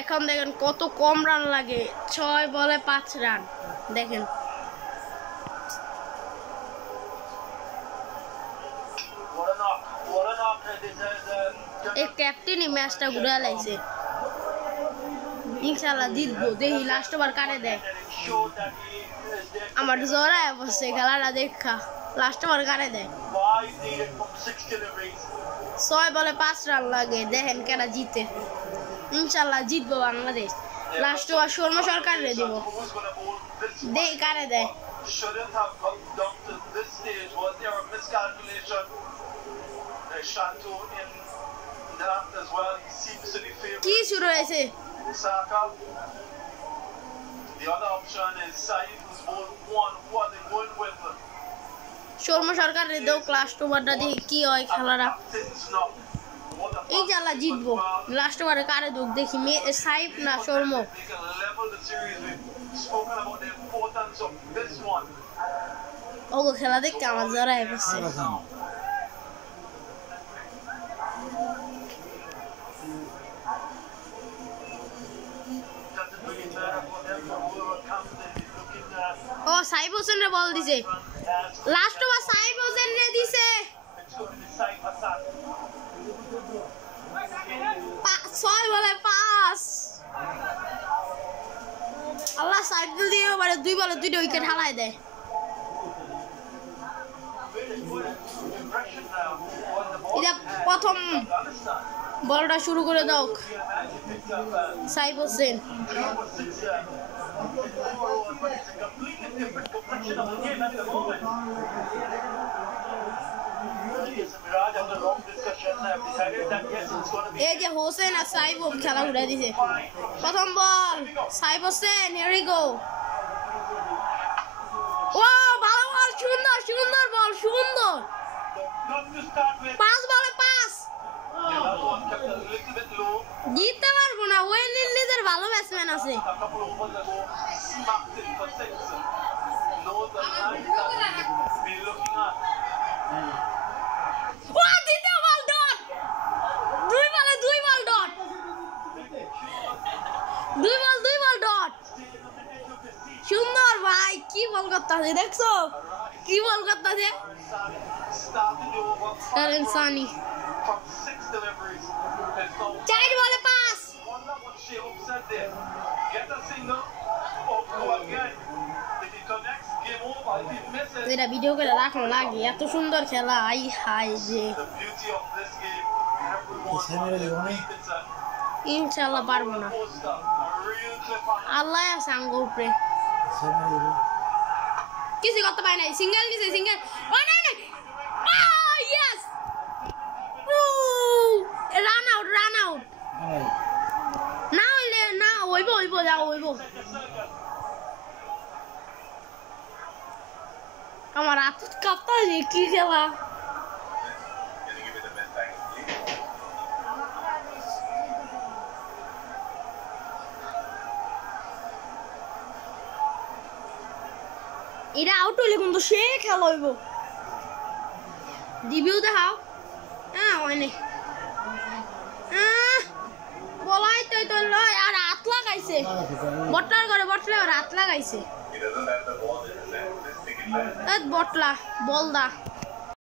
এখন দেখেন কত কম রান লাগে, 6 বলে 5 রান। দেখেন এই ক্যাপ্টেনই ম্যাচটা ঘুরে লাইছে। ইনশাআল্লাহ জিতবো, দেখি লাস্ট ওভার কারে দেয়। আমার জোরায় বসে খেলাটা দেখা, লাস্ট ওভার কারে দেয়। 6 বলে 5 রান লাগে, দেখেন কেনা জিতে। ইনশাআল্লাহ জিতবো বাংলাদেশ। লাস্ট ওভার শর্মা সরকারে দিব, দেখি কারে দেয়। কি শুরু হয়েছে? শর্মা সরকারের দেও লাস্ট ওভারটা, দেখি কি হয় খেলাটা। ইনশাআল্লাহ জিতবো। লাস্ট ওভারে কারে দুঃখ দেখি, সাইফ না শর্মা। ওগো খেলা দেখতে আমার জড়ায় বসছে। ও সাইফ হোসেনের বল দিছে, লাস্ট ওভার সাইফ হোসেনের দিছে। 6 বলে 5। আল্লাহ সাইফ দিয়ে এবারে 2 বলে 2টা উইকেট হারায় দেয়। এটা প্রথম বলটা শুরু করে দাও সাইফ হোসেন। এই যে হোসেন আর সাইফ খেলা ঘুরে দিছে। প্রথম ball Saif Hossain, here we go. ও ভালো বল, সুন্দর সুন্দর বল, সুন্দর। 5 বলে 5। জিততে পারবো না, ওয়েস্ট ইন্ডিজের ভালো ব্যাটসম্যান আছে। দ্বিতীয় বল ডট, 2 বলে 2 বল ডট, 2 বল ডট। সুন্দর ভাই, কি বল করতেছে দেখছো, কি বল করতেছে সানি। 4 বলে 5। এটা ভিডিও করে রাখলো লাগে, এত সুন্দর খেলা। আই হাই যে ইনশাআল্লাহ পারবো না, আল্লাহ আছে আঙ্গুর উপরে, কিছু করতে পারি নাই। সিঙ্গেল দিছে, সিঙ্গেল। ও না না, yes, run out, run out. না হইলে না হইব, হইব যাও হইব। আমার হাত কাঁপতাছে, কি খেলা। এটা আউট হইলে কিন্তু সে খেলা হইব। রিভিউ দেখাও। হ্যাঁ হয় নাই, বলাই তো লয় আর হাত লাগাইছে। বটলার করে বটলে আর হাত লাগাইছে। বটলা বলদা।